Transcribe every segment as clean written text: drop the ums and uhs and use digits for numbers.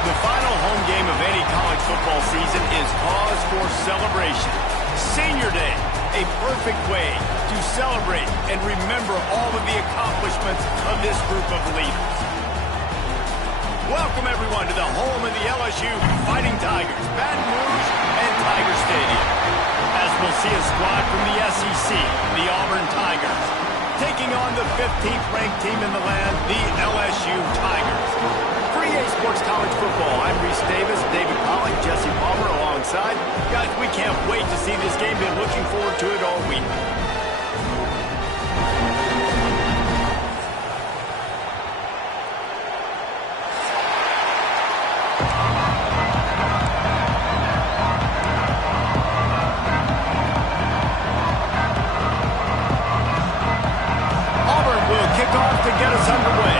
The final home game of any college football season is cause for celebration. Senior Day, a perfect way to celebrate and remember all of the accomplishments of this group of leaders. Welcome, everyone, to the home of the LSU Fighting Tigers, Baton Rouge and Tiger Stadium. As we'll see a squad from the SEC, the Auburn Tigers, taking on the 15th ranked team in the land, the LSU Tigers. For EA Sports College Football, I'm Reese Davis, David Pollock, Jesse Palmer alongside. Guys, we can't wait to see this game. Been looking forward to it all week. To get us underway.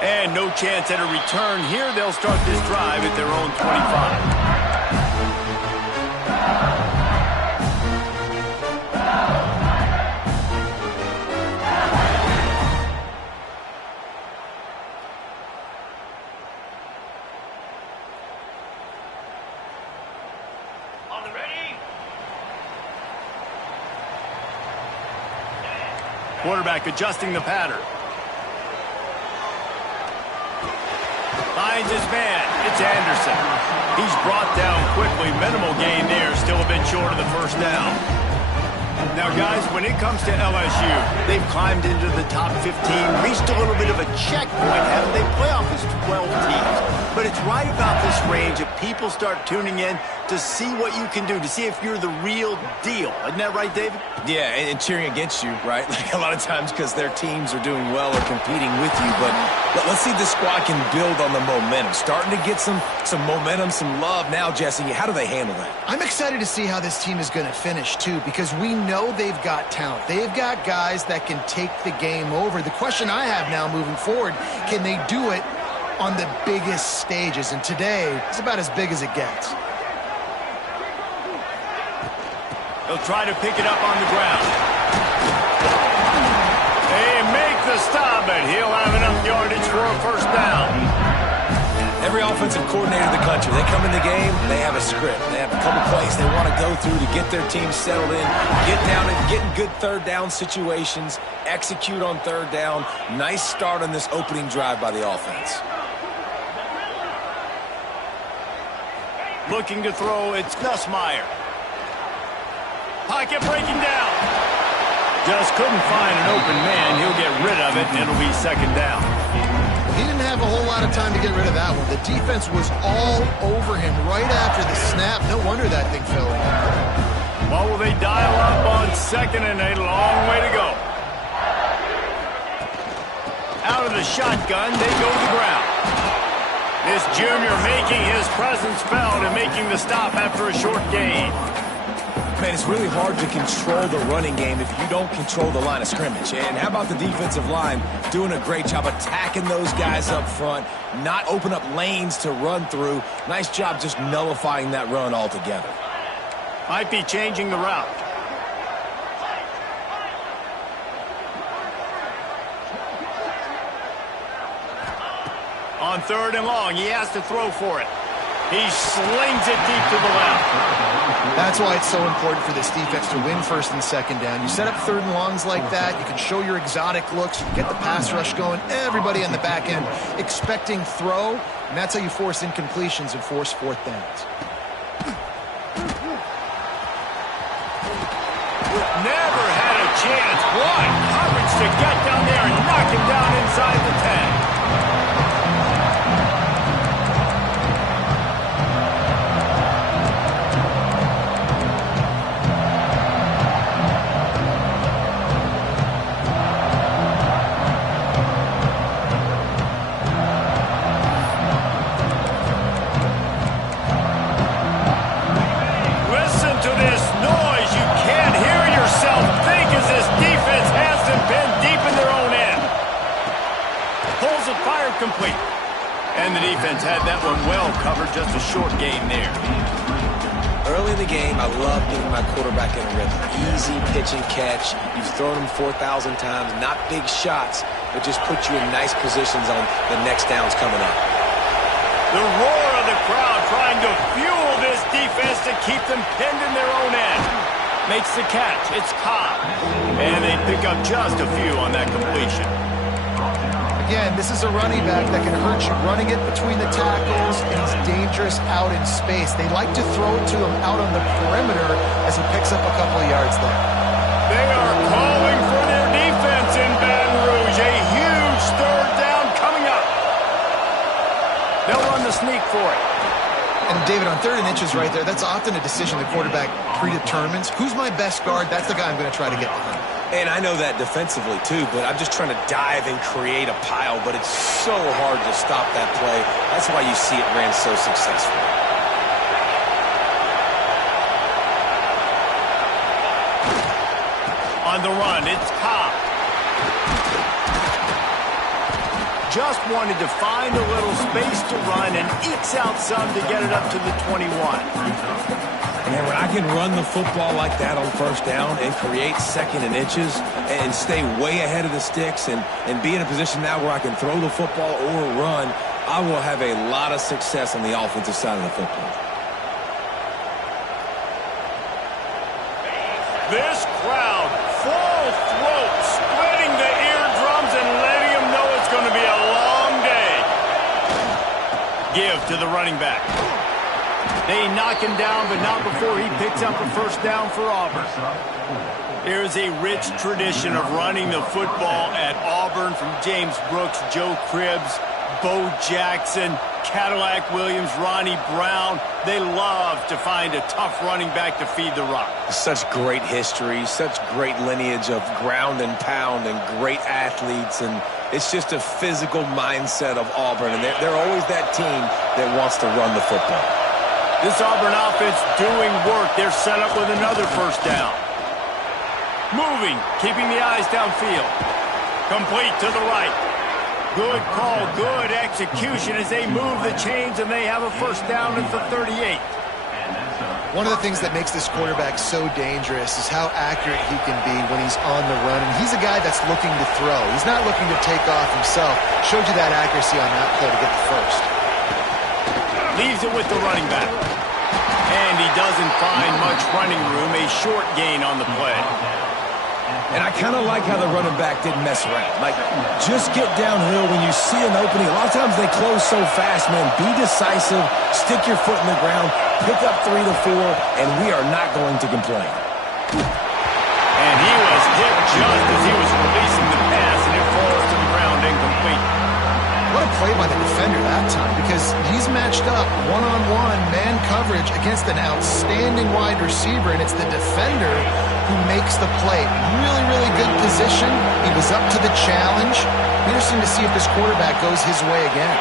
And no chance at a return here. They'll start this drive at their own 25. Quarterback adjusting the pattern. Finds his man. It's Anderson. He's brought down quickly. Minimal gain there. Still a bit short of the first down. Now, guys, when it comes to LSU, they've climbed into the top 15, reached a little bit of a checkpoint, haven't they? Playoff is 12 teams. But it's right about this range that people start tuning in to see what you can do, to see if you're the real deal. Isn't that right, David? Yeah, and cheering against you, right? Like a lot of times because their teams are doing well or competing with you. But let's see if this squad can build on the momentum. Starting to get some momentum, some love. Now, Jesse, how do they handle that? I'm excited to see how this team is going to finish, too, because we know they've got talent. They've got guys that can take the game over. The question I have now moving forward, can they do it on the biggest stages? And today, it's about as big as it gets. They'll try to pick it up on the ground. They make the stop, but he'll have enough yardage for a first down. Every offensive coordinator in the country, they come in the game, they have a script. They have a couple plays they want to go through to get their team settled in, get down and get in good third down situations, execute on third down. Nice start on this opening drive by the offense. Looking to throw, it's Nussmeier. Pocket breaking down. Just couldn't find an open man. He'll get rid of it, and it'll be second down. He didn't have a whole lot of time to get rid of that one. The defense was all over him right after the snap. No wonder that thing fell in. Well, will they dial up on second and a long way to go? Out of the shotgun, they go to the ground. This junior making his presence felt and making the stop after a short gain. Man, it's really hard to control the running game if you don't control the line of scrimmage. And how about the defensive line doing a great job attacking those guys up front, not open up lanes to run through. Nice job just nullifying that run altogether. Might be changing the route. On third and long, he has to throw for it. He slings it deep to the left. That's why it's so important for this defense to win first and second down. You set up third and longs like that, you can show your exotic looks, you can get the pass rush going, everybody on the back end expecting throw, and that's how you force incompletions and force fourth downs. Never had a chance. What coverage to get down there and knock him down inside the 10. Complete. And the defense had that one well covered, just a short gain there. Early in the game, I love getting my quarterback in a rhythm. Easy pitch and catch. You've thrown him 4,000 times. Not big shots, but just put you in nice positions on the next downs coming up. The roar of the crowd trying to fuel this defense to keep them pinned in their own end. Makes the catch. It's Cobb. And they pick up just a few on that completion. Again, this is a running back that can hurt you running it between the tackles, and he's dangerous out in space. They like to throw it to him out on the perimeter as he picks up a couple of yards there. They are calling for their defense in Baton Rouge. A huge third down coming up. They'll run the sneak for it. And David, on 3rd and inches right there, that's often a decision the quarterback predetermines. Who's my best guard? That's the guy I'm going to try to get behind. And I know that defensively, too, but I'm just trying to dive and create a pile, but it's so hard to stop that play. That's why you see it ran so successfully. On the run, it's Cobb. Just wanted to find a little space to run and ekes out some to get it up to the 21. Man, when I can run the football like that on 1st down and create 2nd and inches and stay way ahead of the sticks and be in a position now where I can throw the football or run, I will have a lot of success on the offensive side of the football. This crowd, full throat, splitting the eardrums and letting them know it's going to be a long day. Give to the running back. They knock him down, but not before he picks up a 1st down for Auburn. There's a rich tradition of running the football at Auburn from James Brooks, Joe Cribbs, Bo Jackson, Cadillac Williams, Ronnie Brown. They love to find a tough running back to feed the rock. Such great history, such great lineage of ground and pound and great athletes, and it's just a physical mindset of Auburn, and they're always that team that wants to run the football. This Auburn offense doing work. They're set up with another 1st down. Moving, keeping the eyes downfield. Complete to the right. Good call, good execution as they move the chains, and they have a 1st down at the 38. One of the things that makes this quarterback so dangerous is how accurate he can be when he's on the run. And he's a guy that's looking to throw. He's not looking to take off himself. Showed you that accuracy on that play to get the 1st. Leaves it with the running back. And he doesn't find much running room. A short gain on the play. And I kind of like how the running back didn't mess around. Like, just get downhill when you see an opening. A lot of times they close so fast, man. Be decisive. Stick your foot in the ground. Pick up 3 to 4, and we are not going to complain. And he was hit just as he was releasing the pass, and it falls to the ground incomplete. What a play by the defender that time, because he's matched up one-on-one man coverage against an outstanding wide receiver, and it's the defender who makes the play. Really, really good position. He was up to the challenge. Interesting to see if this quarterback goes his way again.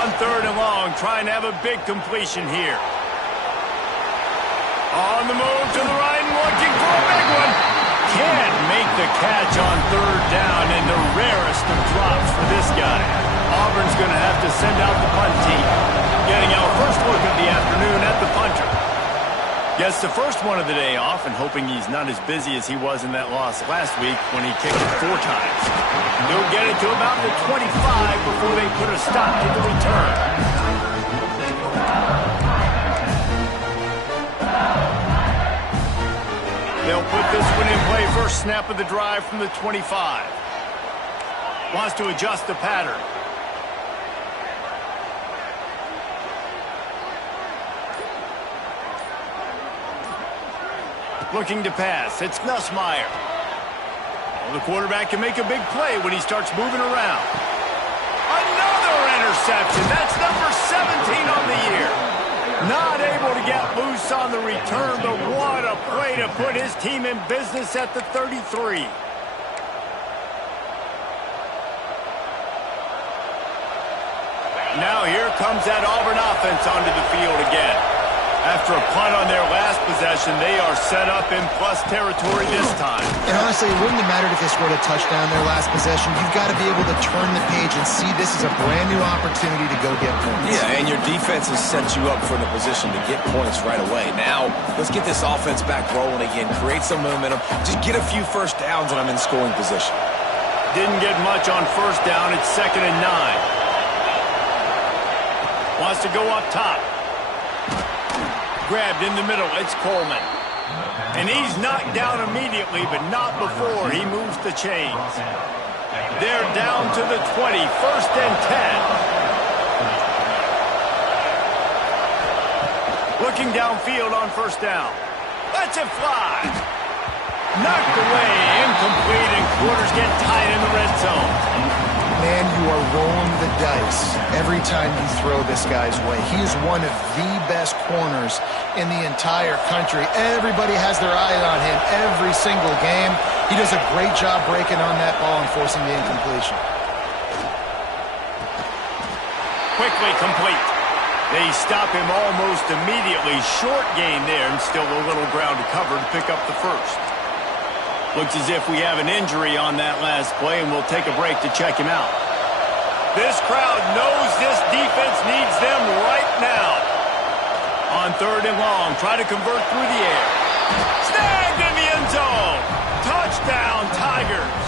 On 3rd and long, trying to have a big completion here. On the move to the right and looking for a big one. Can't make the catch on 3rd down, and the rarest of drops for this guy. Auburn's going to have to send out the punt team. Getting our first look of the afternoon at the punter. Gets the first one of the day off, and hoping he's not as busy as he was in that loss last week when he kicked it 4 times. He'll get it to about the 25 before they put a stop to the return. They'll put this one in play. First snap of the drive from the 25. Wants to adjust the pattern. Looking to pass. It's Nussmeier. Well, the quarterback can make a big play when he starts moving around. Another interception. That's number 17 on the year. Not able to get loose on the return, but what a play to put his team in business at the 33. Now here comes that Auburn offense onto the field again. After a punt on their last possession, they are set up in plus territory this time. And honestly, it wouldn't have mattered if they scored a touchdown their last possession. You've got to be able to turn the page and see this is a brand new opportunity to go get points. Yeah, and your defense has set you up for the position to get points right away. Now, let's get this offense back rolling again, create some momentum, just get a few first downs, and I'm in scoring position. Didn't get much on first down. It's 2nd and 9. Wants to go up top. Grabbed in the middle. It's Coleman. And he's knocked down immediately, but not before he moves the chains. They're down to the 20. 1st and 10. Looking downfield on first down. Lets it fly. Knocked away. Incomplete, and quarters get tied in the red zone. Man, you are rolling the dice every time you throw this guy's way. He is one of the best corners in the entire country. Everybody has their eye on him every single game. He does a great job breaking on that ball and forcing the incompletion. Quickly complete. They stop him almost immediately. Short gain there, and still a little ground to cover to pick up the first. Looks as if we have an injury on that last play, and we'll take a break to check him out. This crowd knows this defense needs them right now. On 3rd and long, try to convert through the air. Snagged in the end zone. Touchdown, Tigers.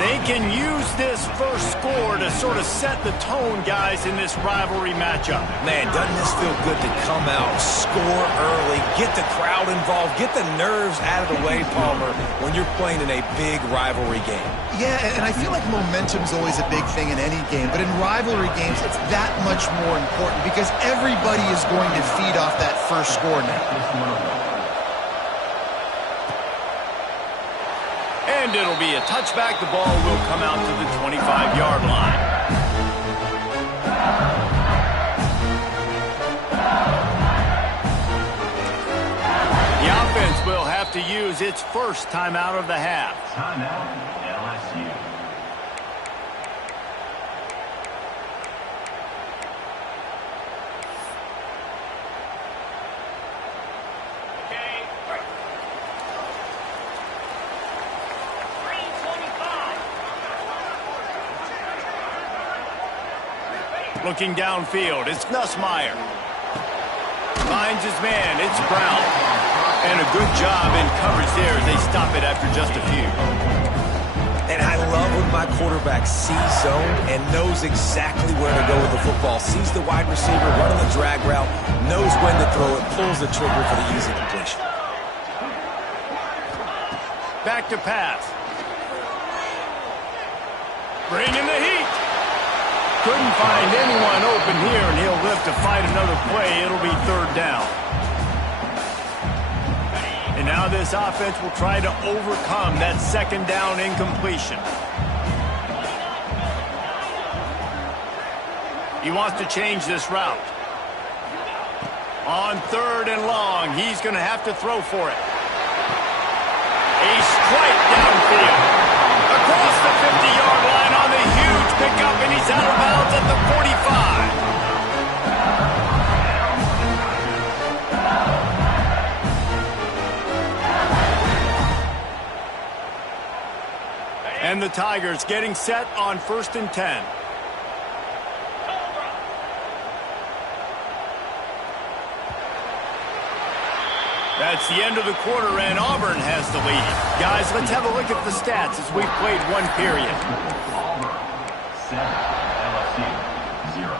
They can use this first score to sort of set the tone, guys, in this rivalry matchup. Man, doesn't this feel good to come out, score early, get the crowd involved, get the nerves out of the way, Palmer, when you're playing in a big rivalry game? Yeah, and I feel like momentum's always a big thing in any game, but in rivalry games, it's that much more important because everybody is going to feed off that first score now. And it'll be a touchback. The ball will come out to the 25-yard line. The offense will have to use its first timeout of the half. Timeout, LSU. Looking downfield, it's Nussmeier. Finds his man, it's Brown. And a good job in coverage there as they stop it after just a few. And I love when my quarterback sees zone and knows exactly where to go with the football. Sees the wide receiver running the drag route, knows when to throw it, pulls the trigger for the easy completion. Back to pass. Bringing the heat. Couldn't find anyone open here, and he'll live to fight another play. It'll be 3rd down. And now this offense will try to overcome that 2nd down incompletion. He wants to change this route. On 3rd and long, he's going to have to throw for it. A strike downfield. Across the 50-yard line on the huge pickup, and he's out of bounds at the 45. And the Tigers getting set on 1st and 10. That's the end of the quarter, and Auburn has the lead. Guys, let's have a look at the stats as we've played one period. Auburn, 7, LSU, 0.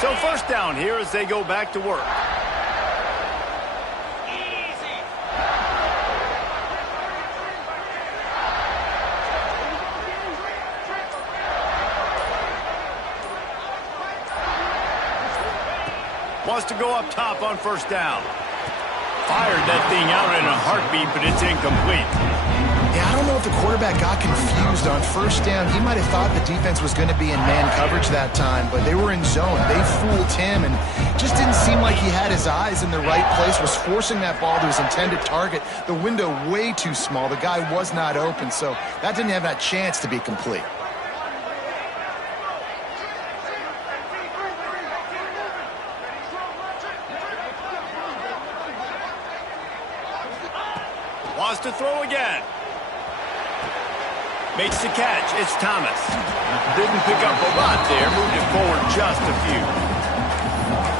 So 1st down here as they go back to work. Wants to go up top on 1st down. Fired that thing out in a heartbeat, but it's incomplete. Yeah, I don't know if the quarterback got confused on 1st down. He might have thought the defense was going to be in man coverage that time, but they were in zone. They fooled him, and just didn't seem like he had his eyes in the right place, was forcing that ball to his intended target. The window way too small. The guy was not open, so that didn't have that chance to be complete. Wants to throw again. Makes the catch. It's Thomas. Didn't pick up a lot there. Moved it forward just a few.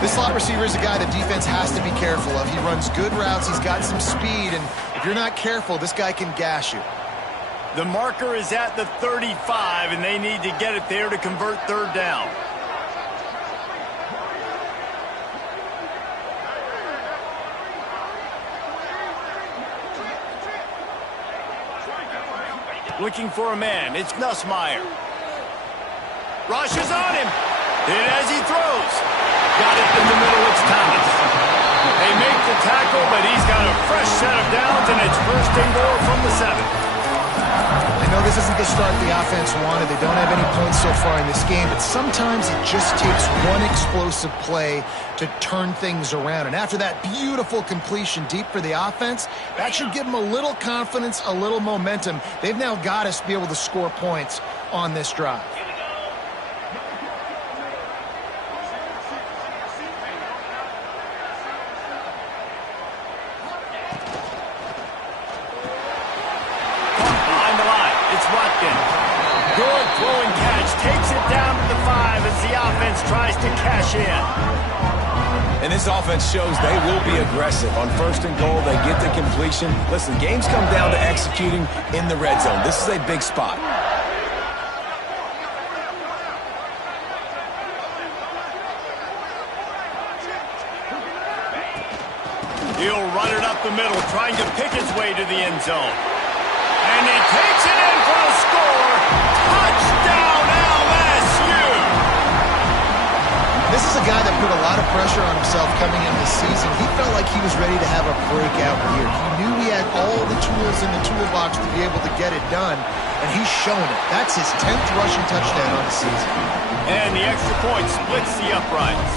This slot receiver is a guy the defense has to be careful of. He runs good routes. He's got some speed. And if you're not careful, this guy can gash you. The marker is at the 35, and they need to get it there to convert third down. Looking for a man. It's Nussmeier. Rushes on him. And as he throws. Got it in the middle. It's Thomas. They make the tackle, but he's got a fresh set of downs, and it's first and goal from the 7. I know this isn't the start the offense wanted. They don't have any points so far in this game, but sometimes it just takes one explosive play to turn things around. And after that beautiful completion deep for the offense, that should give them a little confidence, a little momentum. They've now got us to be able to score points on this drive. Good throwing catch, takes it down to the 5 as the offense tries to cash in. And this offense shows they will be aggressive. On first and goal, they get the completion. Listen, games come down to executing in the red zone. This is a big spot. He'll run it up the middle, trying to pick his way to the end zone. And he takes it in for a score. Touchdown, LSU! This is a guy that put a lot of pressure on himself coming in this season. He felt like he was ready to have a breakout year. He knew he had all the tools in the toolbox to be able to get it done, and he's shown it. That's his 10th rushing touchdown on the season. And the extra point splits the uprights.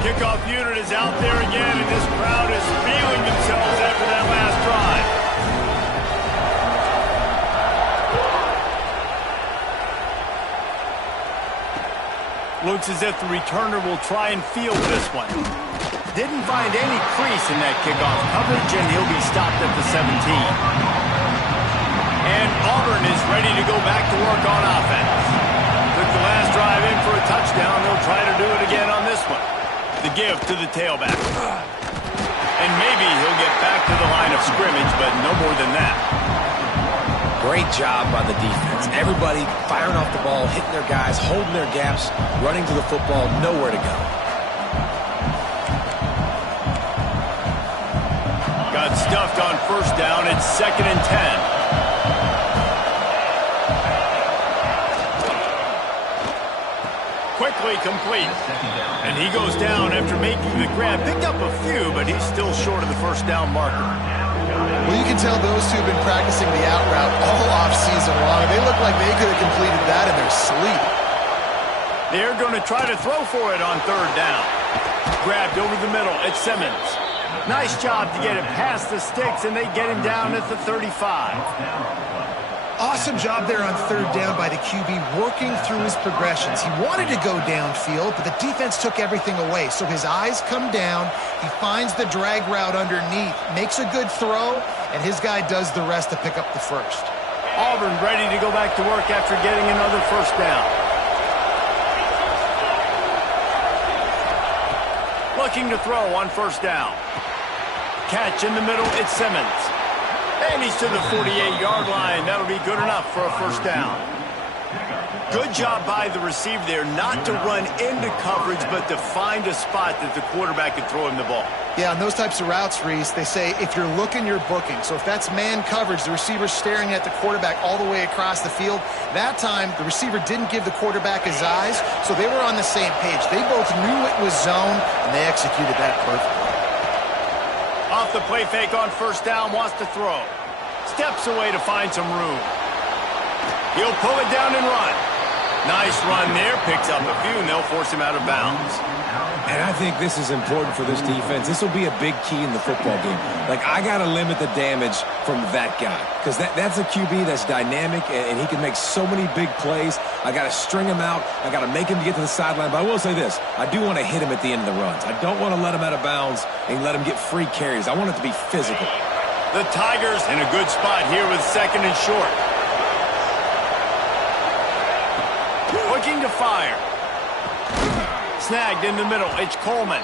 Kickoff unit is out there again, and this crowd is feeling themselves after that last drive. Looks as if the returner will try and field this one. Didn't find any crease in that kickoff coverage, and he'll be stopped at the 17. And Auburn is ready to go back to work on offense. Took the last drive in for a touchdown. They'll try to do it again on this one. The give to the tailback. And maybe he'll get back to the line of scrimmage, but no more than that. Great job by the defense. Everybody firing off the ball, hitting their guys, holding their gaps, running to the football, nowhere to go. Got stuffed on first down. It's 2nd and 10. Quickly complete. And he goes down after making the grab. Picked up a few, but he's still short of the first down marker. Well, you can tell those two have been practicing the out route all off-season long. They look like they could have completed that in their sleep. They're going to try to throw for it on third down. Grabbed over the middle. It's Simmons. Nice job to get it past the sticks, and they get him down at the 35. Awesome job there on third down by the QB, working through his progressions. He wanted to go downfield, but the defense took everything away. So his eyes come down, he finds the drag route underneath, makes a good throw, and his guy does the rest to pick up the first. Auburn ready to go back to work after getting another first down. Looking to throw on first down. Catch in the middle, it's Simmons. And he's to the 48-yard line. That'll be good enough for a first down. Good job by the receiver there not to run into coverage, but to find a spot that the quarterback can throw him the ball. Yeah, on those types of routes, Reese, they say if you're looking, you're booking. So if that's man coverage, the receiver's staring at the quarterback all the way across the field. That time, the receiver didn't give the quarterback his eyes, so they were on the same page. They both knew it was zone, and they executed that perfectly. Off the play fake on first down, wants to throw. Steps away to find some room. He'll pull it down and run. Nice run there. Picks up a few, and they'll force him out of bounds. And I think this is important for this defense. This will be a big key in the football game. Like, I got to limit the damage from that guy because that's a QB that's dynamic, and he can make so many big plays. I got to string him out. I got to make him get to the sideline. But I will say this. I do want to hit him at the end of the runs. I don't want to let him out of bounds and let him get free carries. I want it to be physical. The Tigers in a good spot here with 2nd and short. Looking to fire. Snagged in the middle. It's Coleman.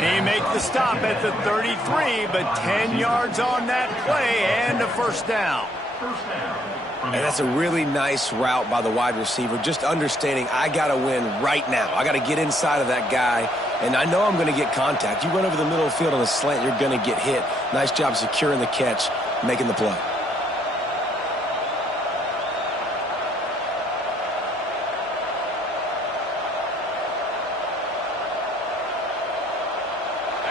He makes the stop at the 33, but 10 yards on that play and a first down. And that's a really nice route by the wide receiver, just understanding I got to win right now. I got to get inside of that guy, and I know I'm going to get contact. You run over the middle of the field on a slant, you're going to get hit. Nice job securing the catch, making the play.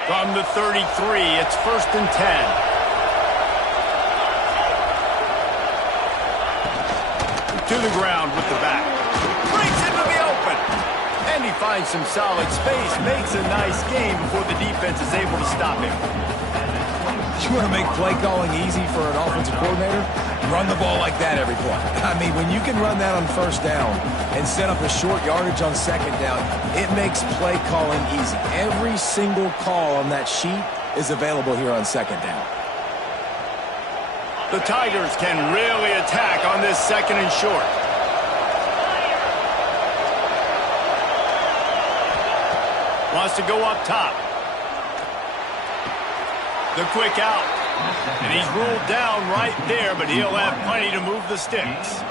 From the 33, it's 1st and 10. To the ground with the back. Breaks into the open. And he finds some solid space. Makes a nice game before the defense is able to stop him. You want to make play calling easy for an offensive coordinator? Run the ball like that every play. I mean, when you can run that on 1st down and set up a short yardage on 2nd down, it makes play calling easy. Every single call on that sheet is available here on 2nd down. The Tigers can really attack on this 2nd and short. Wants to go up top. The quick out. And he's ruled down right there, but he'll have plenty to move the sticks.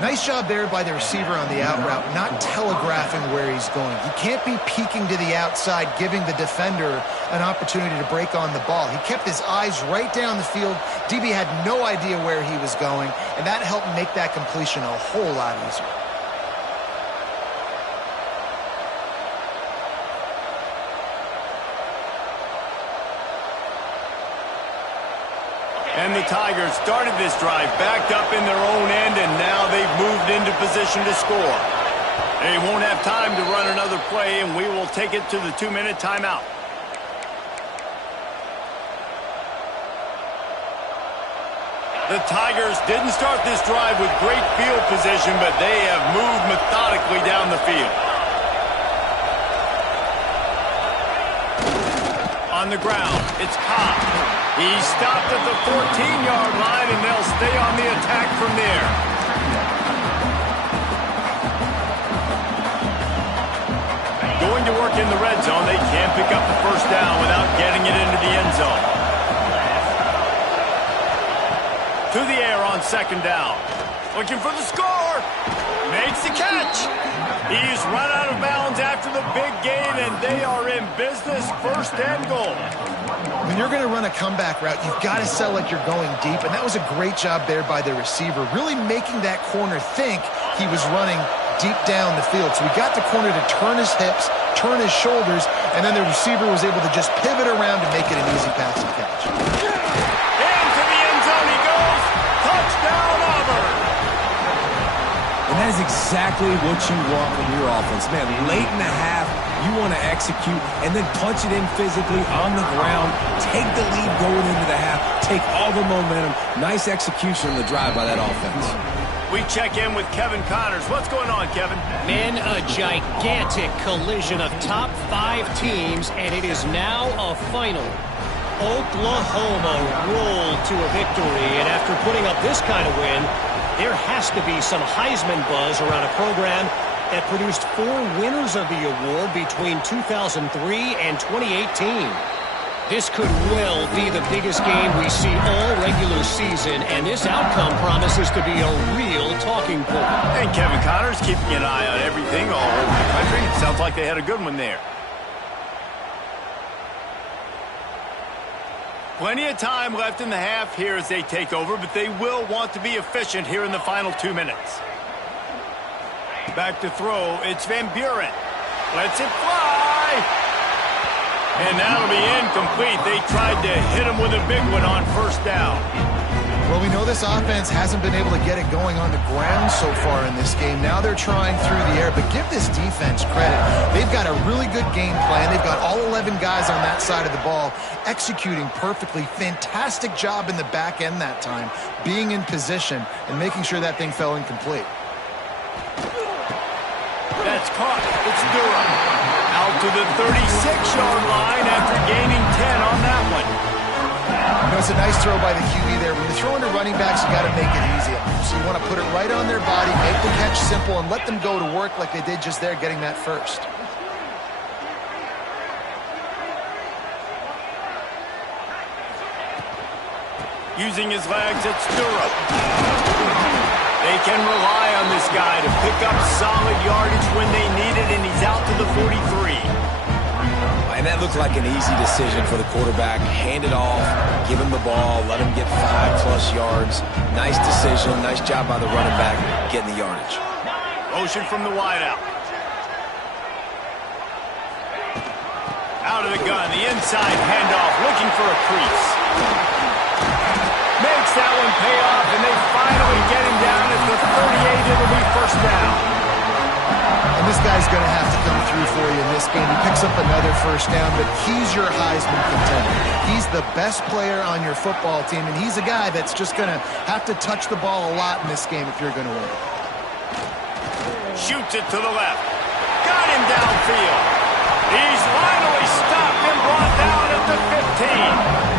Nice job there by the receiver on the out route, not telegraphing where he's going. He can't be peeking to the outside, giving the defender an opportunity to break on the ball. He kept his eyes right down the field. DB had no idea where he was going, and that helped make that completion a whole lot easier. And the Tigers started this drive backed up in their own end, and now they've moved into position to score. They won't have time to run another play, and we will take it to the 2-minute timeout. The Tigers didn't start this drive with great field position, but they have moved methodically down the field. On the ground, it's Cobb. He stopped at the 14-yard line, and they'll stay on the attack from there. Going to work in the red zone. They can't pick up the first down without getting it into the end zone. To the air on 2nd down. Looking for the score. Makes the catch. He's run out of bounds after the big gain, and they are in business. 1st and goal. When you're going to run a comeback route, you've got to sell like you're going deep, and that was a great job there by the receiver, really making that corner think he was running deep down the field. So we got the corner to turn his hips, turn his shoulders, and then the receiver was able to just pivot around to make it an easy pass and catch. Into the end zone he goes. Touchdown, Auburn. And that is exactly what you want from your offense. Man, late in the half, you want to execute and then punch it in physically on the ground, take the lead going into the half, take all the momentum. Nice execution on the drive by that offense. We check in with Kevin Connors. What's going on, Kevin? Man, a gigantic collision of top 5 teams, and it is now a final. Oklahoma rolled to a victory, and after putting up this kind of win, there has to be some Heisman buzz around a program that produced 4 winners of the award between 2003 and 2018. This could well be the biggest game we see all regular season, and this outcome promises to be a real talking point. And Kevin Connors keeping an eye on everything all over the country. Sounds like they had a good one there. Plenty of time left in the half here as they take over, but they will want to be efficient here in the final 2 minutes. Back to throw, it's Van Buren. Lets it fly. And that'll be incomplete. They tried to hit him with a big one on 1st down. Well, we know this offense hasn't been able to get it going on the ground so far in this game. Now they're trying through the air, but give this defense credit. They've got a really good game plan. They've got all 11 guys on that side of the ball executing perfectly. Fantastic job in the back end that time, being in position and making sure that thing fell incomplete. That's caught. It's Durham. Out to the 36-yard line after gaining 10 on that one. You know, it's a nice throw by the QB there. When you're throwing to running backs, you got to make it easy. So you want to put it right on their body, make the catch simple, and let them go to work like they did just there, getting that first. Using his legs, it's Durham. They can rely on this guy to pick up solid yardage when they need it, and he's out to the 43. And that looked like an easy decision for the quarterback. Hand it off, give him the ball, let him get 5+ yards. Nice decision, nice job by the running back getting the yardage. Motion from the wideout. Out of the gun, the inside handoff, looking for a crease. Makes that one pay off, and they finally get him down at the 38. It'll be first down. And this guy's going to have to come through for you in this game. He picks up another first down, but he's your Heisman contender. He's the best player on your football team, and he's a guy that's just going to have to touch the ball a lot in this game if you're going to win. Shoots it to the left. Got him downfield. He's finally stopped and brought down at the 15.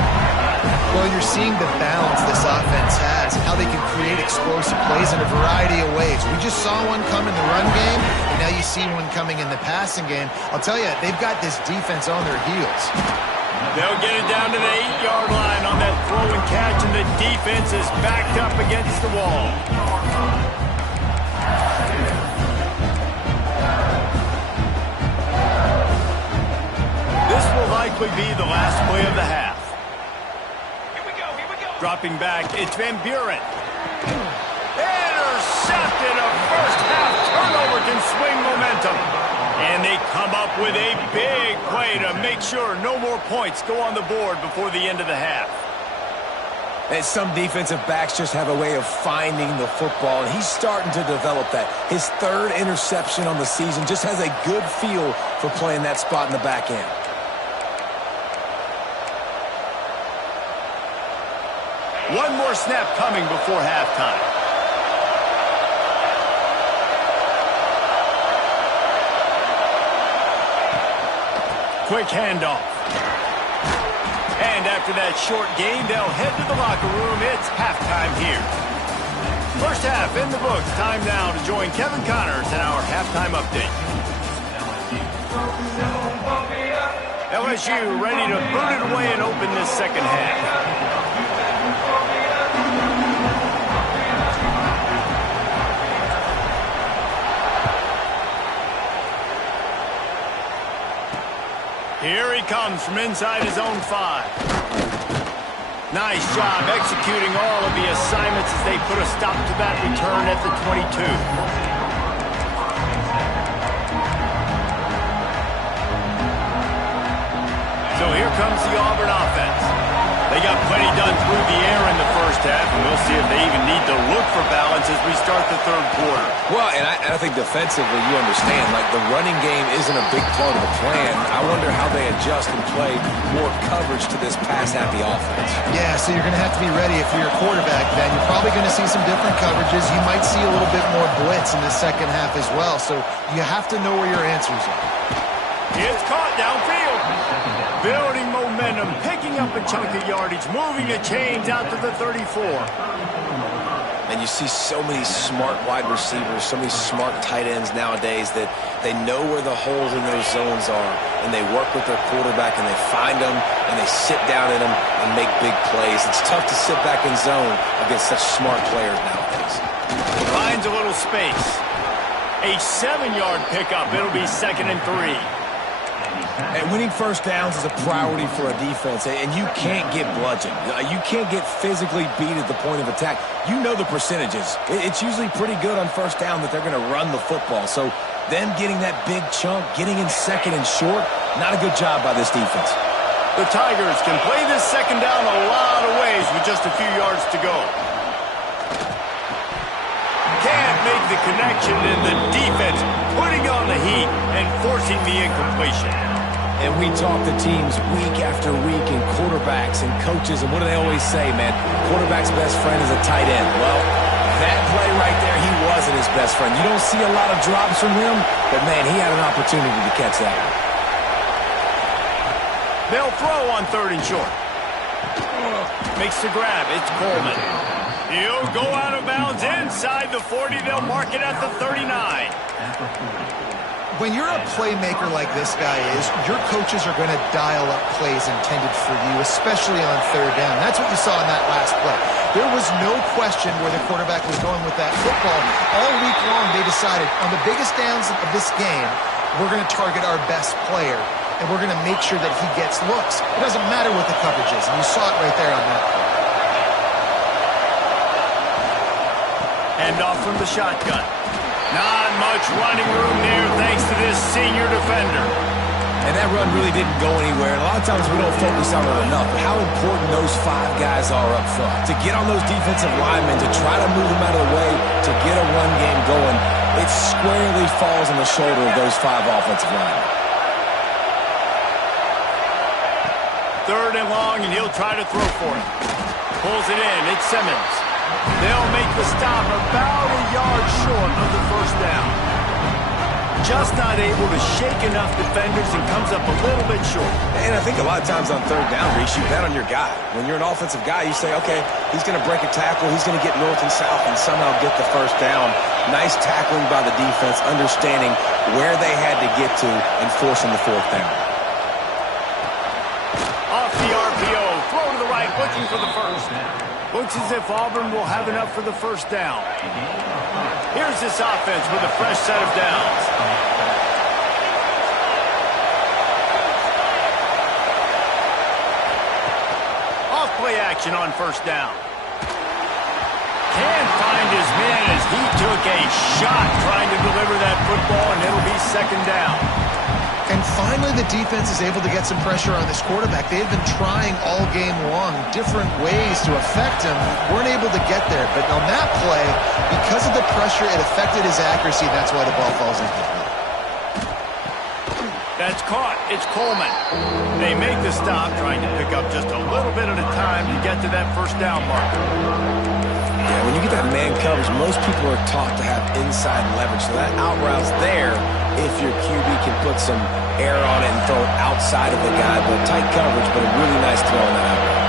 Well, you're seeing the balance this offense has and how they can create explosive plays in a variety of ways. We just saw one come in the run game, and now you see one coming in the passing game. I'll tell you, they've got this defense on their heels. They'll get it down to the 8-yard line on that throw and catch, and the defense is backed up against the wall. This will likely be the last play of the half. Dropping back, it's Van Buren. Intercepted. A first-half turnover can swing momentum. And they come up with a big play to make sure no more points go on the board before the end of the half. And some defensive backs just have a way of finding the football, and he's starting to develop that. His 3rd interception on the season, just has a good feel for playing that spot in the back end. One more snap coming before halftime. Quick handoff. And after that short gain, they'll head to the locker room. It's halftime here. First half in the books. Time now to join Kevin Connors in our halftime update. LSU ready to boot it away and open this second half. Here he comes from inside his own 5. Nice job executing all of the assignments as they put a stop to that return at the 22. So here comes the Auburn offense. They got plenty done through the air in the first half, and we'll see if they even need to look for balance as we start the third quarter. Well, and I think defensively, you understand, like the running game isn't a big part of the plan. I wonder how they adjust and play more coverage to this pass-happy offense. Yeah, so you're going to have to be ready if you're a quarterback then. You're probably going to see some different coverages. You might see a little bit more blitz in the second half as well, so you have to know where your answers are. It's caught downfield. Building momentum, picking up a chunk of yardage, moving the chains out to the 34. And you see so many smart wide receivers, so many smart tight ends nowadays that they know where the holes in those zones are, and they work with their quarterback, and they find them, and they sit down in them and make big plays. It's tough to sit back in zone against such smart players nowadays. Finds a little space. A 7-yard pickup. It'll be 2nd and 3. And winning first downs is a priority for a defense, and you can't get bludgeoned. You can't get physically beat at the point of attack. You know the percentages. It's usually pretty good on first down that they're going to run the football. So them getting that big chunk, getting in 2nd and short, not a good job by this defense. The Tigers can play this second down a lot of ways with just just a few yards to go. Can't make the connection, and the defense putting on the heat and forcing the incompletion. And we talk to teams week after week, and quarterbacks and coaches, and what do they always say, man? Quarterback's best friend is a tight end. Well, that play right there, he wasn't his best friend. You don't see a lot of drops from him, but, man, he had an opportunity to catch that one. They'll throw on 3rd and short. Makes the grab. It's Coleman. He'll go out of bounds inside the 40. They'll mark it at the 39. When you're a playmaker like this guy is, your coaches are going to dial up plays intended for you, especially on 3rd down. That's what you saw in that last play. There was no question where the quarterback was going with that football. All week long, they decided on the biggest downs of this game, we're going to target our best player, and we're going to make sure that he gets looks. It doesn't matter what the coverage is, and you saw it right there on that play. Hand off from the shotgun. Not much running room there thanks to this senior defender. And that run really didn't go anywhere. And a lot of times we don't focus on it enough, but how important those 5 guys are up front. To get on those defensive linemen, to try to move them out of the way, to get a run game going, it squarely falls on the shoulder of those 5 offensive linemen. 3rd and long, and he'll try to throw for it. Pulls it in. It's Simmons. They'll make the stop about a yard short of the 1st down. Just not able to shake enough defenders and comes up a little bit short. And I think a lot of times on 3rd down, Reese, you bet on your guy. When you're an offensive guy, you say, okay, he's going to break a tackle, he's going to get north and south and somehow get the 1st down. Nice tackling by the defense, understanding where they had to get to and forcing the 4th down. Off the RPO, throw to the right, looking for the 1st. Looks as if Auburn will have enough for the 1st down. Here's this offense with a fresh set of downs. Off play action on 1st down. Can't find his man as he took a shot trying to deliver that football, and it'll be 2nd down. And finally, the defense is able to get some pressure on this quarterback. They had been trying all game long different ways to affect him. Weren't able to get there. But on that play, because of the pressure, it affected his accuracy. That's why the ball falls incomplete. That's caught. It's Coleman. They make the stop, trying to pick up just a little bit at a time to get to that 1st down marker. Yeah, when you get that man coverage, most people are taught to have inside leverage. So that out route's there if your QB can put some air on it and throw it outside of the guy. But tight coverage, but a really nice throw on that out route.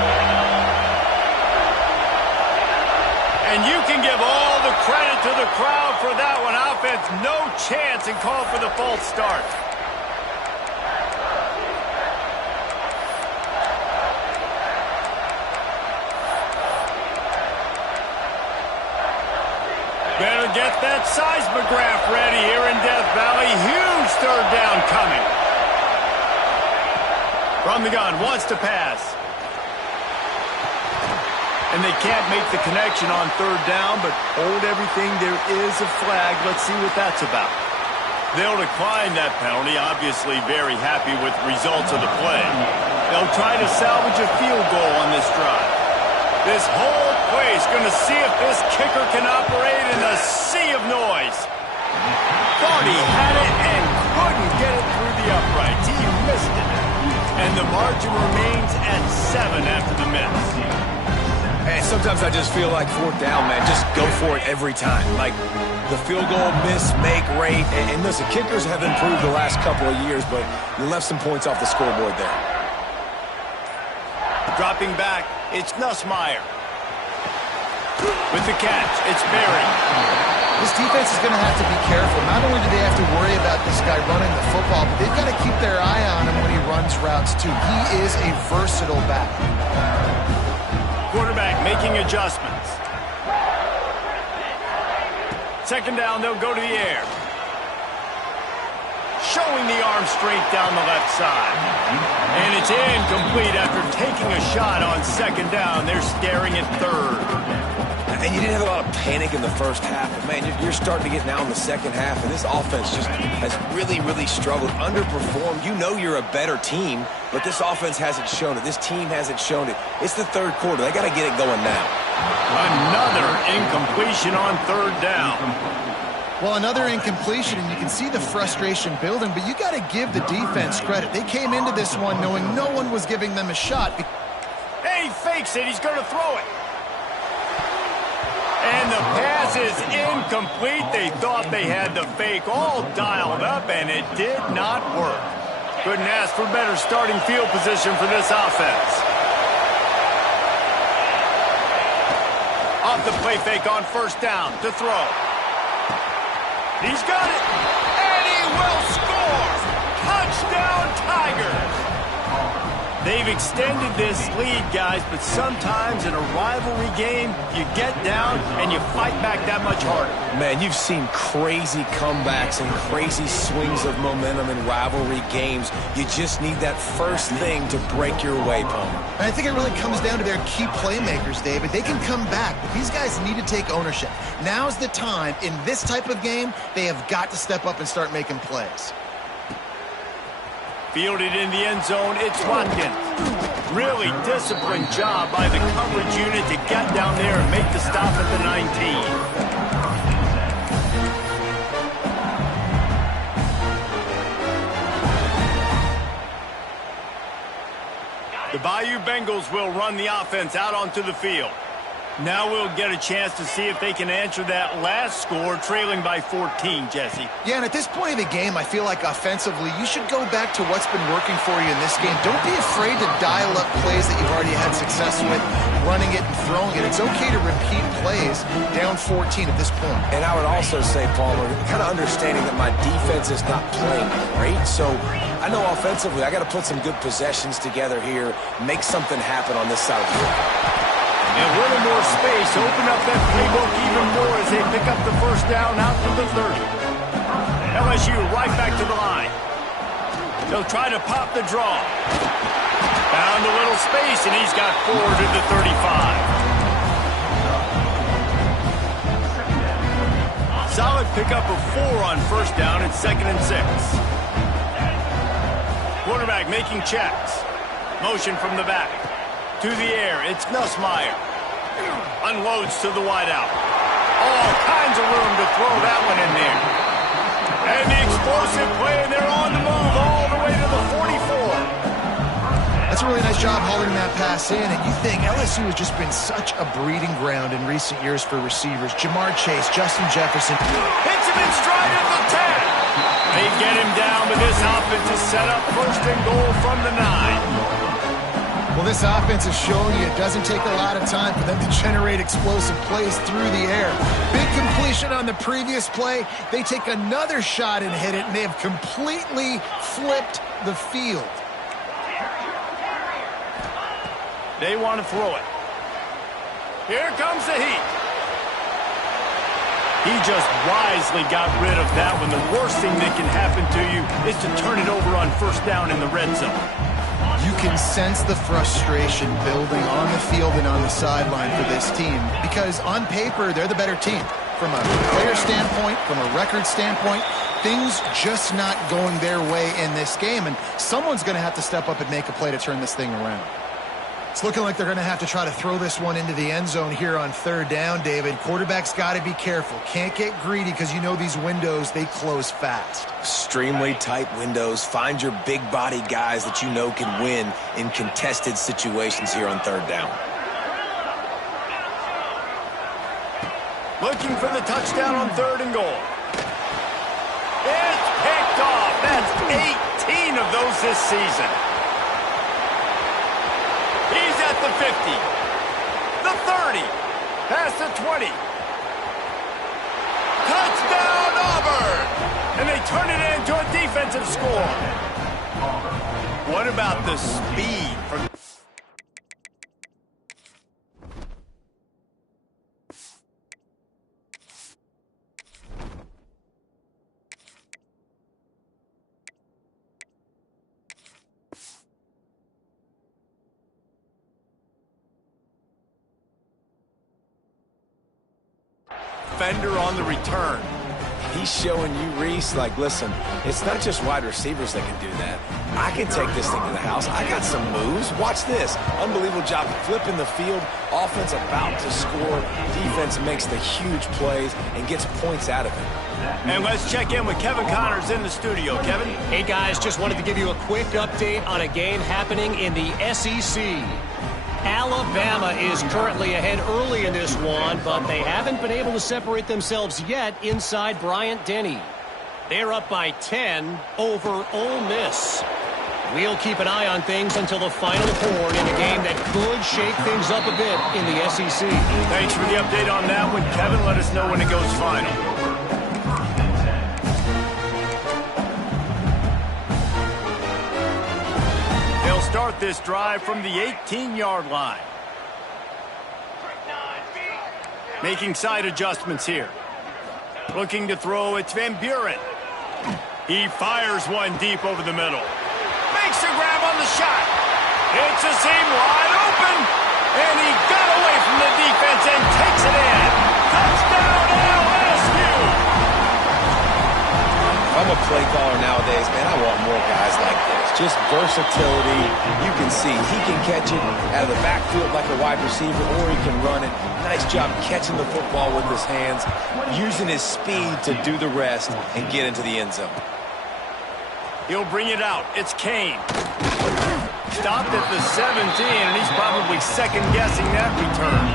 And you can give all the credit to the crowd for that one. Offense, no chance, and call for the false start. Better get that seismograph ready here in Death Valley. Huge 3rd down coming. From the gun, wants to pass. And they can't make the connection on 3rd down, but hold everything. There is a flag. Let's see what that's about. They'll decline that penalty. Obviously very happy with the results of the play. They'll try to salvage a field goal on this drive. This whole place going to see if this kicker can operate in a sea of noise. Thought he had it and couldn't get it through the uprights. He missed it. And the margin remains at 7 after the miss. Hey, sometimes I just feel like 4th down, man. Just go for it every time. Like the field goal miss, make rate. And listen, kickers have improved the last couple of years, but you left some points off the scoreboard there. Dropping back, it's Nussmeier. With the catch, it's Berry. This defense is going to have to be careful. Not only do they have to worry about this guy running the football, but they've got to keep their eye on him when he runs routes, too. He is a versatile back. Quarterback making adjustments. 2nd down, they'll go to the air. Showing the arm strength down the left side. And it's incomplete after taking a shot on 2nd down. They're staring at 3rd. And you didn't have a lot of panic in the first half. But, man, you're starting to get now in the second half, and this offense just has really, really struggled, underperformed. You know you're a better team, but this offense hasn't shown it. This team hasn't shown it. It's the third quarter. They got to get it going now. Another incompletion on third down. Well, another incompletion, and you can see the frustration building, but you got to give the defense credit. They came into this one knowing no one was giving them a shot. Hey, he fakes it. He's going to throw it. And the pass is incomplete. They thought they had the fake all dialed up, and it did not work. Couldn't ask for better starting field position for this offense. Off the play fake on first down to throw. He's got it, and he will score! Touchdown, Tigers! They've extended this lead, guys, but sometimes in a rivalry game, you get down and you fight back that much harder. Man, you've seen crazy comebacks and crazy swings of momentum in rivalry games. You just need that first thing to break your way, Palmer. And I think it really comes down to their key playmakers, David. They can come back, but these guys need to take ownership. Now's the time. In this type of game, they have got to step up and start making plays. Fielded in the end zone, it's Watkins. Really disciplined job by the coverage unit to get down there and make the stop at the 19. The Bayou Bengals will run the offense out onto the field. Now we'll get a chance to see if they can answer that last score, trailing by 14, Jesse. Yeah, and at this point of the game, I feel like offensively, you should go back to what's been working for you in this game. Don't be afraid to dial up plays that you've already had success with, running it and throwing it. It's okay to repeat plays down 14 at this point. And I would also say, Palmer, kind of understanding that my defense is not playing great, so I know offensively I got to put some good possessions together here, make something happen on this side of the ball. And a little more space, open up that playbook even more as they pick up the first down out to the 30. LSU right back to the line. They'll try to pop the draw. Found a little space, and he's got 4 to the 35. Solid pickup of 4 on first down and 2nd and 6. Quarterback making checks. Motion from the back. To the air, it's Nussmeier. Unloads to the wideout. All kinds of room to throw that one in there. And the explosive play, and they're on the move all the way to the 44. That's a really nice job hauling that pass in, and you think LSU has just been such a breeding ground in recent years for receivers. Jamar Chase, Justin Jefferson. Hits him in stride at the 10. They get him down, but this offense is set up 1st and goal from the 9. Well, this offense is showing you it doesn't take a lot of time for them to generate explosive plays through the air. Big completion on the previous play. They take another shot and hit it, and they have completely flipped the field. They want to throw it. Here comes the heat. He just wisely got rid of that one. The worst thing that can happen to you is to turn it over on first down in the red zone. You can sense the frustration building on the field and on the sideline for this team because on paper, they're the better team. From a player standpoint, from a record standpoint, things just not going their way in this game, and someone's going to have to step up and make a play to turn this thing around. It's looking like they're going to have to try to throw this one into the end zone here on 3rd down, David. Quarterback's got to be careful. Can't get greedy because you know these windows, they close fast. Extremely tight windows. Find your big body guys that you know can win in contested situations here on 3rd down. Looking for the touchdown on 3rd and goal. It's picked off. That's 18 of those this season. He's at the 50, the 30, past the 20. Touchdown, Auburn! And they turn it into a defensive score. What about the speed from... defender on the return. He's showing you, Reese, like, listen, it's not just wide receivers that can do that. I can take this thing to the house. I got some moves. Watch this. Unbelievable job flipping the field. Offense about to score. Defense makes the huge plays and gets points out of it. And let's check in with Kevin Connors in the studio. Kevin? Hey, guys, just wanted to give you a quick update on a game happening in the SEC. Alabama is currently ahead early in this one, but they haven't been able to separate themselves yet inside Bryant-Denny. They're up by 10 over Ole Miss. We'll keep an eye on things until the final quarter in a game that could shake things up a bit in the SEC. Thanks for the update on that one, Kevin. Let us know when it goes final. They'll start this drive from the 18-yard line. Making side adjustments here. Looking to throw, it's Van Buren. He fires one deep over the middle. Makes a grab on the shot. It's a seam wide open. And he got away from the defense and takes it in. Touchdown LSU. If I'm a play caller nowadays, man, I want more guys like this. Just versatility. You can see he can catch it out of the backfield like a wide receiver, or he can run it. Nice job catching the football with his hands, using his speed to do the rest and get into the end zone. He'll bring it out. It's Kane. Stopped at the 17, and he's probably second-guessing that return.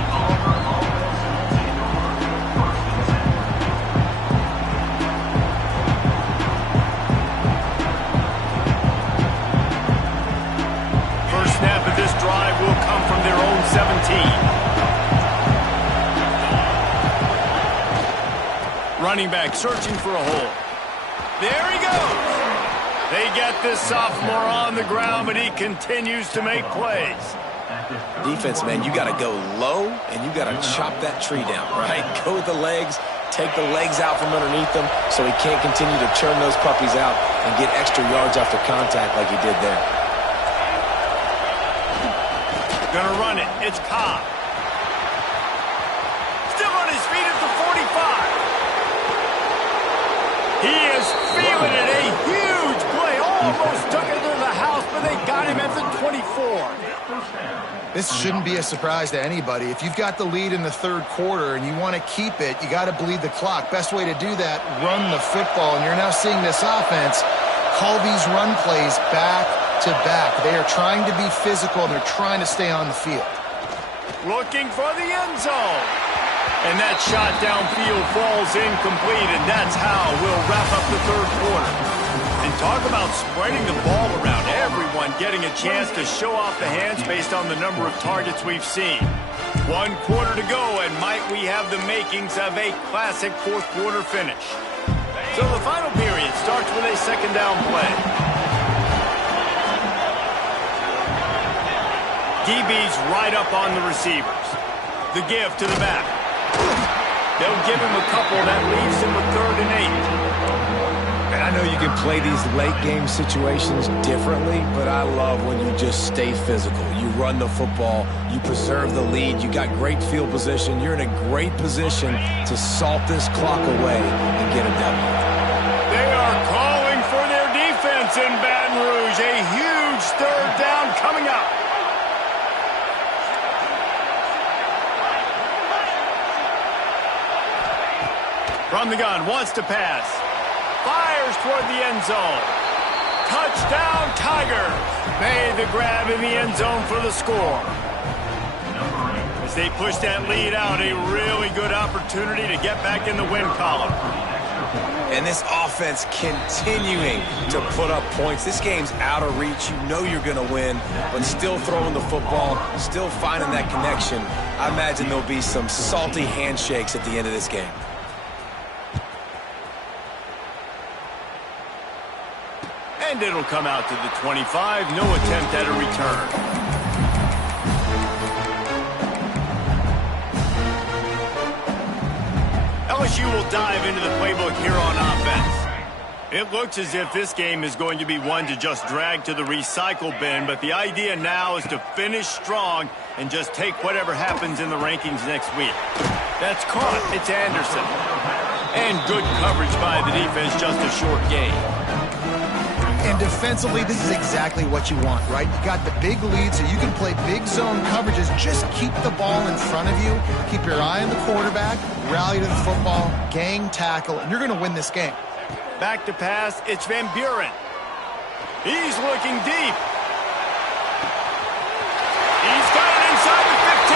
First snap of this drive will come from their own 17. Running back searching for a hole. There he goes. They get this sophomore on the ground, but he continues to make plays. Defense, man, you got to go low, and you got to chop that tree down, right? Go with the legs, take the legs out from underneath them so he can't continue to churn those puppies out and get extra yards after contact like he did there. Gonna run it. It's Cobb. Still on his feet at the 45. He is feeling it. A huge play. Almost took it to the house, but they got him at the 24. This shouldn't be a surprise to anybody. If you've got the lead in the third quarter and you want to keep it, you got to bleed the clock. Best way to do that, run the football. And you're now seeing this offense call these run plays back to back. They are trying to be physical, and they're trying to stay on the field. Looking for the end zone. And that shot downfield falls incomplete, and that's how we'll wrap up the third quarter. And talk about spreading the ball around. Everyone getting a chance to show off the hands based on the number of targets we've seen. 1 quarter to go, and might we have the makings of a classic fourth quarter finish. So the final period starts with a second down play. DB's right up on the receivers. The give to the back. They'll give him a couple. That leaves him with 3rd and 8. And I know you can play these late-game situations differently, but I love when you just stay physical. You run the football. You preserve the lead. You got great field position. You're in a great position to salt this clock away and get a W. They are calling for their defense in Baton Rouge. A huge 3rd down coming up. From the gun, wants to pass. Fires toward the end zone. Touchdown, Tigers. Made the grab in the end zone for the score. As they push that lead out, a really good opportunity to get back in the win column. And this offense continuing to put up points. This game's out of reach. You know you're going to win, but still throwing the football, still finding that connection. I imagine there'll be some salty handshakes at the end of this game. And it'll come out to the 25. No attempt at a return. LSU will dive into the playbook here on offense. It looks as if this game is going to be one to just drag to the recycle bin, but the idea now is to finish strong and just take whatever happens in the rankings next week. That's caught. It's Anderson. And good coverage by the defense, just a short gain. And defensively, this is exactly what you want, right? You got the big lead, so you can play big zone coverages. Just keep the ball in front of you. Keep your eye on the quarterback. Rally to the football. Gang tackle. And you're going to win this game. Back to pass, it's Van Buren. He's looking deep. He's got it inside the 15.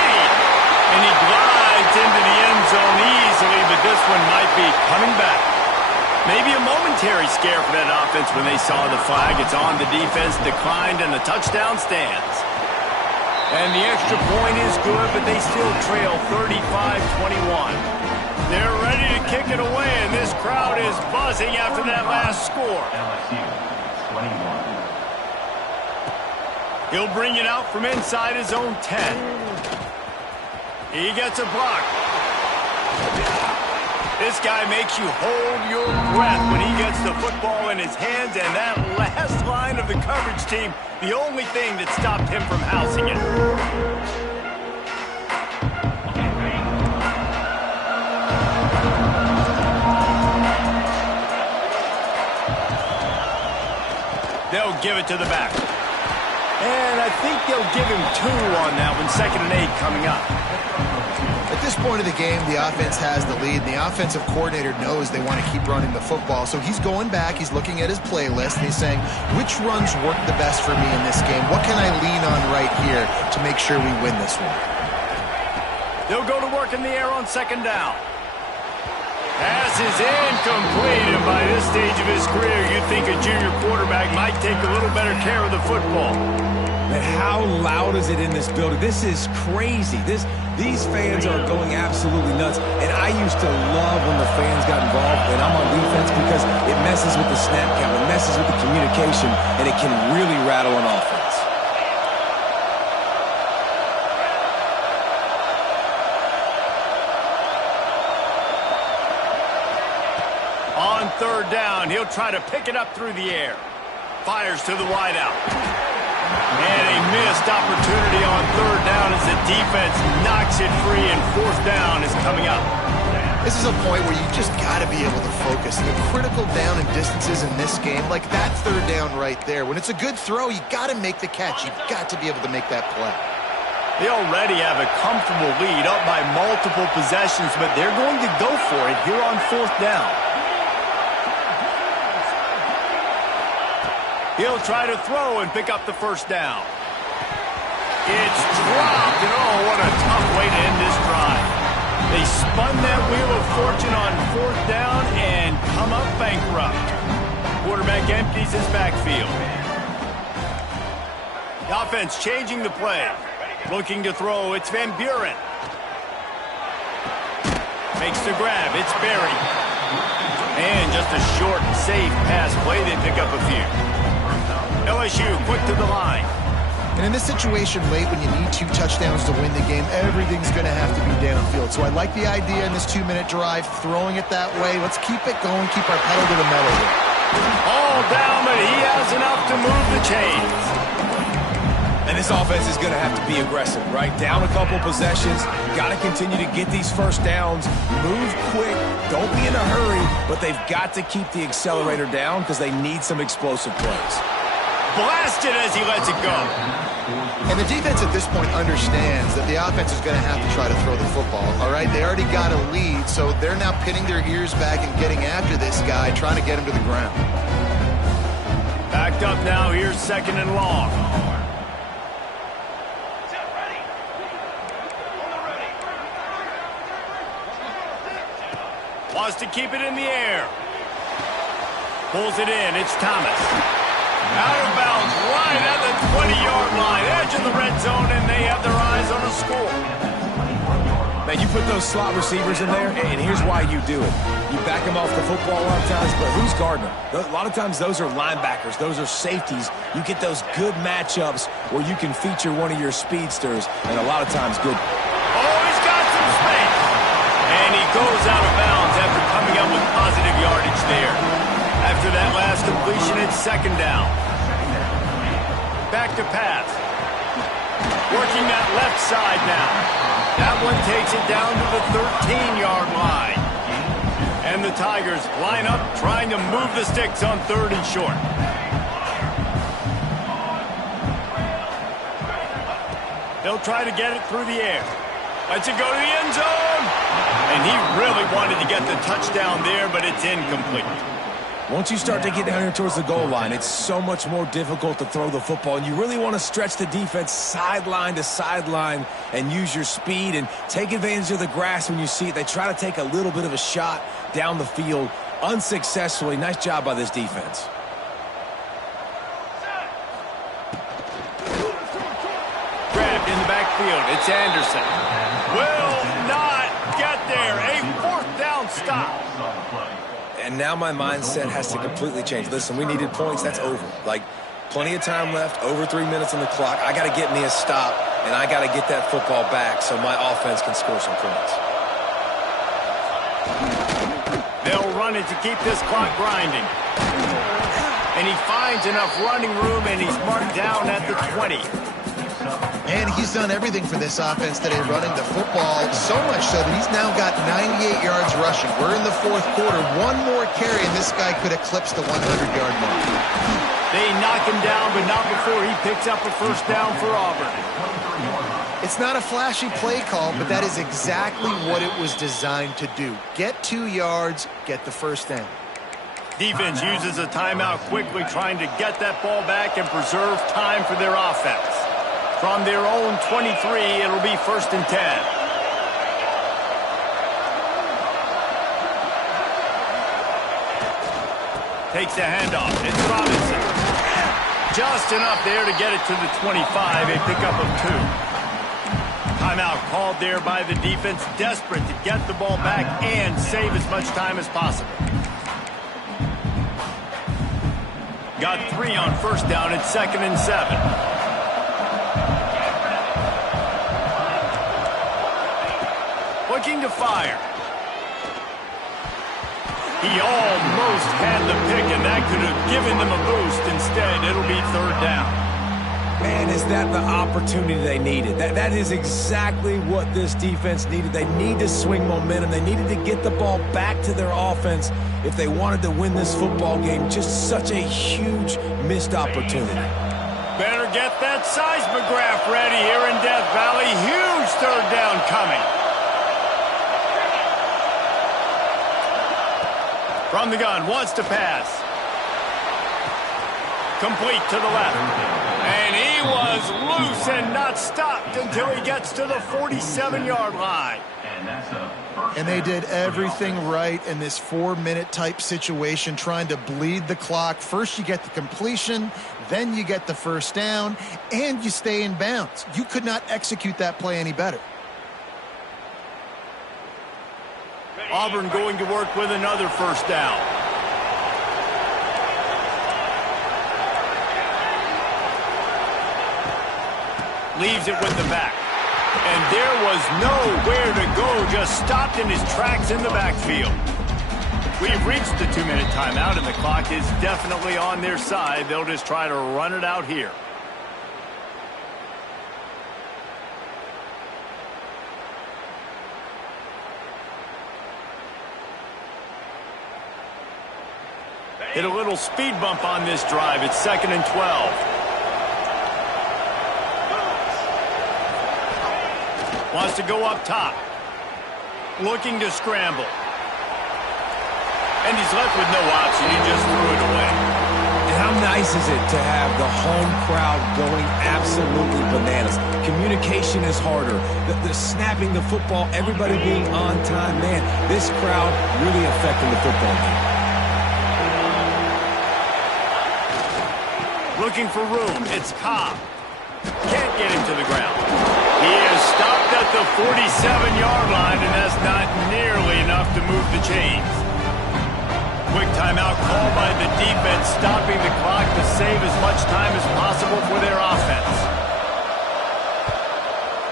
And he glides into the end zone easily, but this one might be coming back. Maybe a momentary scare for that offense when they saw the flag. It's on, the defense declined, and the touchdown stands. And the extra point is good, but they still trail 35-21. They're ready to kick it away, and this crowd is buzzing after that last score. LSU 21. He'll bring it out from inside his own 10. He gets a block. This guy makes you hold your breath when he gets the football in his hands, and that last line of the coverage team, the only thing that stopped him from housing it. They'll give it to the back. And I think they'll give him 2 on that one. 2nd and 8 coming up. At this point of the game, the offense has the lead, and the offensive coordinator knows they want to keep running the football. So he's going back, he's looking at his playlist, and he's saying, which runs work the best for me in this game? What can I lean on right here to make sure we win this one? They'll go to work in the air on 2nd down. Pass is incomplete, and by this stage of his career, you'd think a junior quarterback might take a little better care of the football. Man, how loud is it in this building? This is crazy. These fans are going absolutely nuts. And I used to love when the fans got involved, and I'm on defense because it messes with the snap count, it messes with the communication, and it can really rattle an offense. On 3rd down, he'll try to pick it up through the air. Fires to the wideout. And a missed opportunity on 3rd down as the defense knocks it free, and 4th down is coming up. This is a point where you just got to be able to focus. The critical down and distances in this game, like that 3rd down right there. When it's a good throw, you got to make the catch. You've got to be able to make that play. They already have a comfortable lead, up by multiple possessions, but they're going to go for it here on 4th down. He'll try to throw and pick up the 1st down. It's dropped, and oh, what a tough way to end this drive. They spun that wheel of fortune on 4th down and come up bankrupt. Quarterback empties his backfield. The offense changing the play. Looking to throw, it's Van Buren. Makes the grab, it's Berry. And just a short, safe pass play, they pick up a few. LSU quick to the line. And in this situation late when you need 2 touchdowns to win the game, everything's going to have to be downfield. So I like the idea in this 2-minute drive, throwing it that way. Let's keep it going, keep our pedal to the metal here. All down, but he has enough to move the chains. And this offense is going to have to be aggressive, right? Down a couple possessions, got to continue to get these 1st downs, move quick, don't be in a hurry, but they've got to keep the accelerator down because they need some explosive plays. Blasted as he lets it go. And the defense at this point understands that the offense is going to have to try to throw the football, all right? They already got a lead, so they're now pinning their ears back and getting after this guy, trying to get him to the ground. Backed up now, here's 2nd and long. Wants to keep it in the air. Pulls it in, it's Thomas. Out of bounds, right at the 20-yard line, edge of the red zone, and they have their eyes on a score. Man, you put those slot receivers in there, and here's why you do it. You back them off the football a lot of times, but who's guarding them? A lot of times those are linebackers, those are safeties. You get those good matchups where you can feature one of your speedsters, and a lot of times good. Oh, he's got some space. And he goes out of bounds after coming up with positive yardage there. After that last completion, it's second down. Back to pass. Working that left side now. That one takes it down to the 13-yard line. And the Tigers line up, trying to move the sticks on 3rd and short. They'll try to get it through the air. Lets it go to the end zone. And he really wanted to get the touchdown there, but it's incomplete. Once you start to get down here towards the goal line, it's so much more difficult to throw the football, and you really want to stretch the defense sideline to sideline and use your speed and take advantage of the grass when you see it. They try to take a little bit of a shot down the field unsuccessfully. Nice job by this defense. Grabbed in the backfield. It's Anderson. Will not get there. A 4th down stop. And now my mindset has to completely change. Listen, we needed points. That's over. Like, plenty of time left, over 3 minutes on the clock. I got to get me a stop, and I got to get that football back so my offense can score some points. They'll run it to keep this clock grinding. And he finds enough running room, and he's marked down at the 20. And he's done everything for this offense today, running the football, so much so that he's now got 98 yards rushing. We're in the 4th quarter. One more carry, and this guy could eclipse the 100-yard mark. They knock him down, but not before he picks up a 1st down for Auburn. It's not a flashy play call, but that is exactly what it was designed to do. Get 2 yards, get the 1st down. Defense uses a timeout quickly, trying to get that ball back and preserve time for their offense. From their own 23, it'll be 1st and 10. Takes the handoff. It's Robinson. Just enough there to get it to the 25, a pickup of 2. Timeout called there by the defense, desperate to get the ball back and save as much time as possible. Got 3 on 1st down at 2nd and 7. Looking to fire. He almost had the pick, and that could have given them a boost. Instead, it'll be 3rd down. Man, is that the opportunity they needed? That is exactly what this defense needed. They need to swing momentum. They needed to get the ball back to their offense if they wanted to win this football game. Just such a huge missed opportunity. Better get that seismograph ready here in Death Valley. Huge 3rd down coming. From the gun, wants to pass. Complete to the left. And he was loose and not stopped until he gets to the 47-yard line. And they did everything right in this 4-minute type situation, trying to bleed the clock. First you get the completion, then you get the 1st down, and you stay in bounds. You could not execute that play any better. Auburn going to work with another 1st down. Leaves it with the back. And there was nowhere to go, just stopped in his tracks in the backfield. We've reached the 2-minute timeout, and the clock is definitely on their side. They'll just try to run it out here. Hit a little speed bump on this drive. It's 2nd and 12. Wants to go up top. Looking to scramble. And he's left with no option. He just threw it away. And how nice is it to have the home crowd going absolutely bananas? Communication is harder. The snapping the football, everybody being on time. Man, this crowd really affecting the football game. Looking for room. It's Cobb. Can't get him to the ground. He is stopped at the 47-yard line, and that's not nearly enough to move the chains. Quick timeout called by the defense, stopping the clock to save as much time as possible for their offense.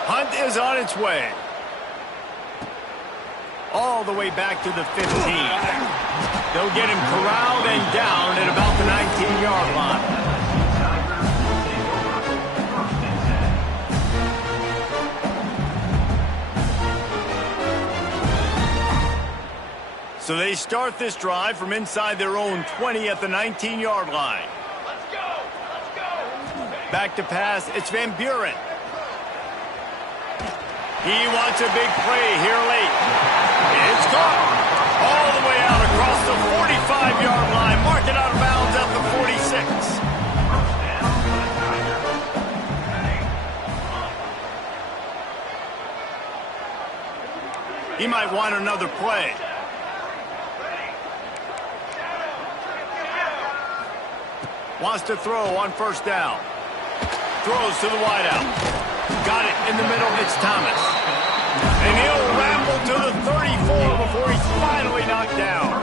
Hunt is on its way. All the way back to the 15. They'll get him corralled and down at about the 19-yard line. So they start this drive from inside their own 20 at the 19-yard line. Let's go! Let's go! Back to pass, it's Van Buren. He wants a big play here late. It's caught all the way out across the 45-yard line. Mark it out of bounds at the 46. He might want another play. Wants to throw on first down. Throws to the wideout. Got it in the middle. It's Thomas. And he'll ramble to the 34 before he's finally knocked down.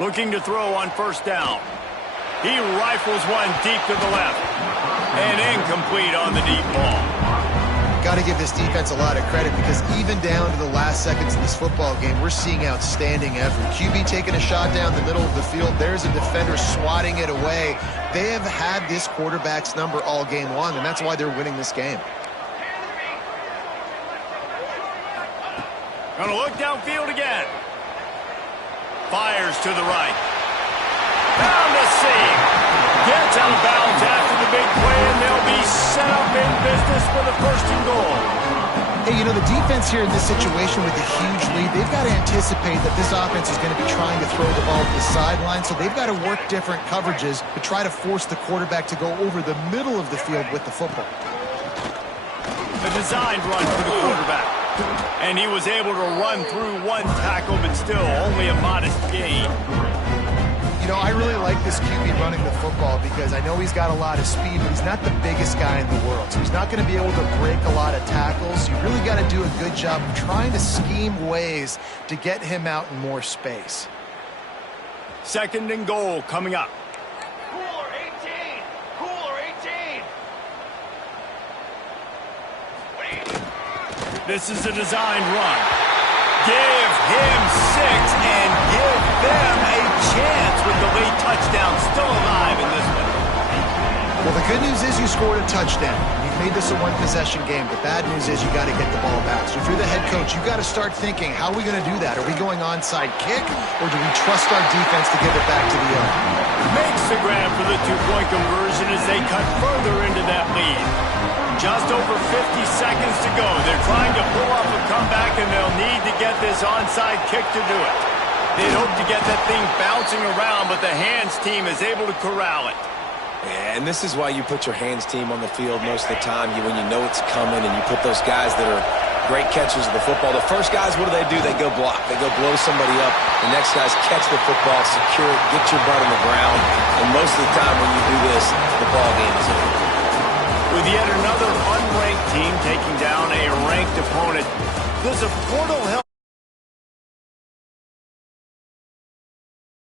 Looking to throw on first down. He rifles one deep to the left. And incomplete on the deep ball. Got to give this defense a lot of credit because even down to the last seconds in this football game, we're seeing outstanding effort. QB taking a shot down the middle of the field. There's a defender swatting it away. They have had this quarterback's number all game long, and that's why they're winning this game. Gonna look downfield again. Fires to the right. Found a seam. Gets out of bounds after the big play, and they'll be set up in business for the first and goal. Hey, you know, the defense here in this situation with a huge lead, they've got to anticipate that this offense is going to be trying to throw the ball to the sideline, so they've got to work different coverages to try to force the quarterback to go over the middle of the field with the football. A designed run for the quarterback. And he was able to run through one tackle, but still only a modest gain. You know, I really like this QB running the football because I know he's got a lot of speed, but he's not the biggest guy in the world. So he's not going to be able to break a lot of tackles. You really got to do a good job of trying to scheme ways to get him out in more space. Second and goal coming up. Cooler 18! Cooler 18! This is a designed run. Give him 6 and give them a chance with the late touchdown still alive in this one. Well, the good news is you scored a touchdown. You've made this a one-possession game. The bad news is you got to get the ball back. So if you're the head coach, you got to start thinking, how are we going to do that? Are we going onside kick, or do we trust our defense to give it back to the other? Makes the grab for the two-point conversion as they cut further into that lead. Just over 50 seconds to go. They're trying to pull off a comeback, and they'll need to get this onside kick to do it. They'd hope to get that thing bouncing around, but the hands team is able to corral it. Yeah, and this is why you put your hands team on the field most of the time. When you know it's coming, and you put those guys that are great catchers of the football. The first guys, what do? They go block. They go blow somebody up. The next guys catch the football, secure it, get your butt on the ground. And most of the time when you do this, the ball game is over. With yet another unranked team taking down a ranked opponent, does a portal help?